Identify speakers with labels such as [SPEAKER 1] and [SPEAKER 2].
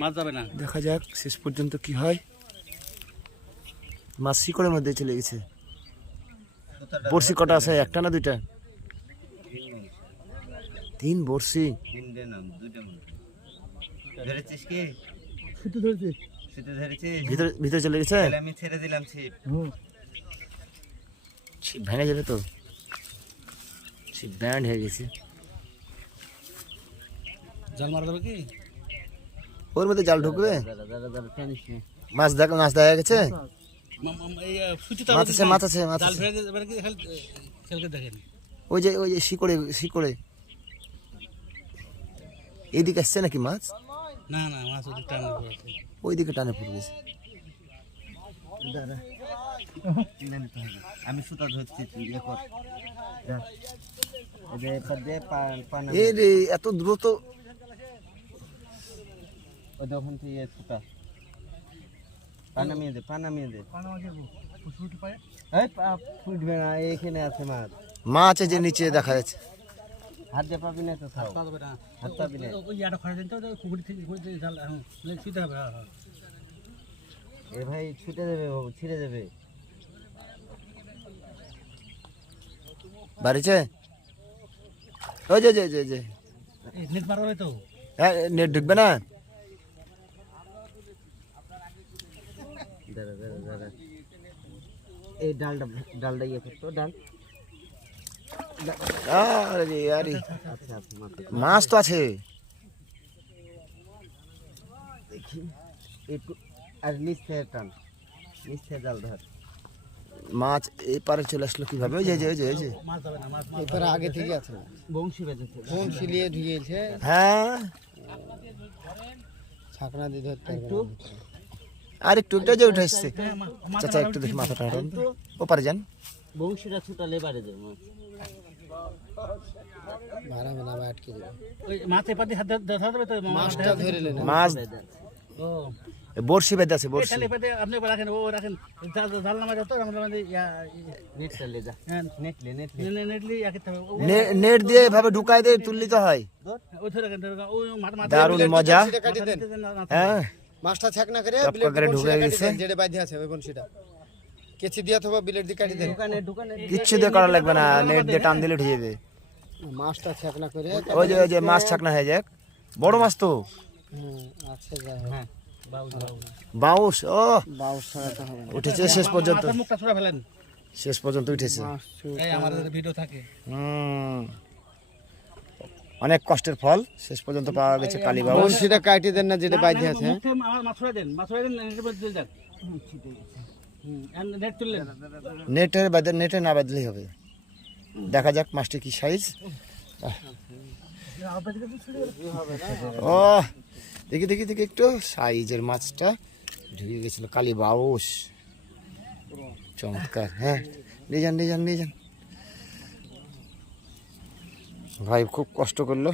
[SPEAKER 1] মাছ যাবে না।
[SPEAKER 2] দেখা যাক শেষ পর্যন্ত কি হয়। মাছ শিকড়ের মধ্যে চলে গেছে। বড়শি কটা আছে একটা না দুইটা? তিন বড়শি। ভিতরে ভিতরে চলে গেছে?
[SPEAKER 3] আমি ছেড়ে দিলাম ছিপ।
[SPEAKER 2] ছিপ ভেঙে যাবে তো। ছিপ ব্যান্ড হয়ে গেছে।
[SPEAKER 1] জাল মারা যাবে কি?
[SPEAKER 2] ওর মধ্যে জাল ঢুকবে। মাছ দেখ মাছ দেখা গেছে? মাছ আছে মাছ আছে মাছ ওই যে ওই যে শিকড়ে শিকড়ে। এইদিকে আসছে নাকি মাছ?
[SPEAKER 1] না না মাছ ওদিক টানার উপর
[SPEAKER 2] ওইদিকে টানে পড়ে গেছে।
[SPEAKER 3] দাদা কিনে নিতে হবে। আমি সুতা ধরছি
[SPEAKER 2] এত দ্রুত।
[SPEAKER 3] ওই যে ওখান থেকে ইয়ে সুতা পা নামিয়ে দে পা নামিয়ে দে। এই ফুটবে না আছে মাছ।
[SPEAKER 2] মাছ আছে যে নিচে দেখা যাচ্ছে।
[SPEAKER 3] হাত দিয়ে পাবি না তো
[SPEAKER 1] না।
[SPEAKER 3] হাত পাবি না।
[SPEAKER 1] ওই ইয়াটা খড়ে দিন তো ওই থেকে কুকুরি থেকে জাল হ্যাঁ হবে হ্যাঁ
[SPEAKER 3] এ ভাই ছুটে দেবে বাবু ছিঁড়ে দেবে।
[SPEAKER 2] বাড়িছে? ওই যে
[SPEAKER 1] নেট তো।
[SPEAKER 2] হ্যাঁ নেট ঢুকবে না?
[SPEAKER 3] দাঁড়া দাঁড়া দাঁড়া। এই ডালটা ডালটা ইয়ে করতো ডাল।
[SPEAKER 2] আরে আরে।
[SPEAKER 3] আচ্ছা আচ্ছা
[SPEAKER 2] মাছ তো আছে।
[SPEAKER 3] দেখি। একটু আর নিচ থেকে টান। নিচ থেকে জাল ধর।
[SPEAKER 2] মাছ এই পারে চলে আসলো কীভাবে? ওই যে ওই যে, ওই যে। ওই যে
[SPEAKER 1] মাছ যাবে না মাছ মাছ
[SPEAKER 4] এরপরে আগে থেকে আছে।
[SPEAKER 3] বংশী বেজেছে
[SPEAKER 4] ফোন সিলিয়ে ঢুকিয়েছে
[SPEAKER 2] হ্যাঁ।
[SPEAKER 4] ছাকনা দিয়ে ধরতে
[SPEAKER 2] একটু। আর একটু একটু যে উঠে চাচা একটু দেখি মাথাটা হাঁটান ও পারে যান।
[SPEAKER 3] বংশীটা ছুটালে বাড়ে যাবে মাছ
[SPEAKER 4] ভাড়া মেলা বা আটকে যাবে
[SPEAKER 1] ওই মাছ এপার দিয়ে হাত ধরে ধরা যাবে তো
[SPEAKER 4] মাছটা ধরে নেন
[SPEAKER 2] মাছ
[SPEAKER 1] ও।
[SPEAKER 2] এ বড়শি বেঁধে আছে
[SPEAKER 1] আপনি রাখেন ও রাখেন। জাল জাল নামা যত আমরা
[SPEAKER 3] নেট যা।
[SPEAKER 1] হ্যাঁ।
[SPEAKER 2] দিয়ে এভাবে ঢুকাই দিয়ে তুললি তো হয়।
[SPEAKER 1] ওই রাখেন ধরে মাথা মাথা
[SPEAKER 2] দারুণ মজা। হ্যাঁ।
[SPEAKER 4] মাছটা ছাকনা করে
[SPEAKER 2] টপ
[SPEAKER 4] বিলেট
[SPEAKER 2] করে
[SPEAKER 4] দিয়ে
[SPEAKER 2] ঢুকে গেছে।
[SPEAKER 4] দেন যেটা বাইধে আছে ওই বনশিটা। কেচি দিয়ে অথবা বিলেট দিয়ে কাটি দেন।
[SPEAKER 3] দোকানে দোকানে
[SPEAKER 2] কিচ্ছু দিয়ে করা লাগবে না নেট দিয়ে টান দিলে উঠে যাবে
[SPEAKER 4] মাছটা ছাকনা করে
[SPEAKER 2] ওই যে ওই যে মাছ ছাকনা হয়ে যাক। বড় মাছ তো।
[SPEAKER 4] হুম আচ্ছা যাই
[SPEAKER 3] হ্যাঁ
[SPEAKER 1] বাউ বাউ
[SPEAKER 2] বাউস ও।
[SPEAKER 4] বাউস
[SPEAKER 2] উঠেছে শেষ পর্যন্ত।
[SPEAKER 1] মুখটা ছুড়ে ফেলেন।
[SPEAKER 2] শেষ পর্যন্ত উঠেছে।
[SPEAKER 1] এই আমাদের ভিডিও থাকে।
[SPEAKER 2] হুম। অনেক কষ্টের ফল শেষ পর্যন্ত পাওয়া গেছে কালী বাউস
[SPEAKER 4] বনশিটা কাটি দেন না যেটা বাইধে আছে
[SPEAKER 1] দেন নেটের আর নেট তুললেন?
[SPEAKER 2] নেটের বাদে নেটে না বাদলেই হবে। দেখা যাক মাছটি কি সাইজ ও দেখি দেখি দেখি একটু। সাইজের মাছটা ঢুকে গেছিল কালী বাউস চমৎকার হ্যাঁ। নিয়ে যান নিয়ে যান নিয়ে যান। ভাই খুব কষ্ট করল।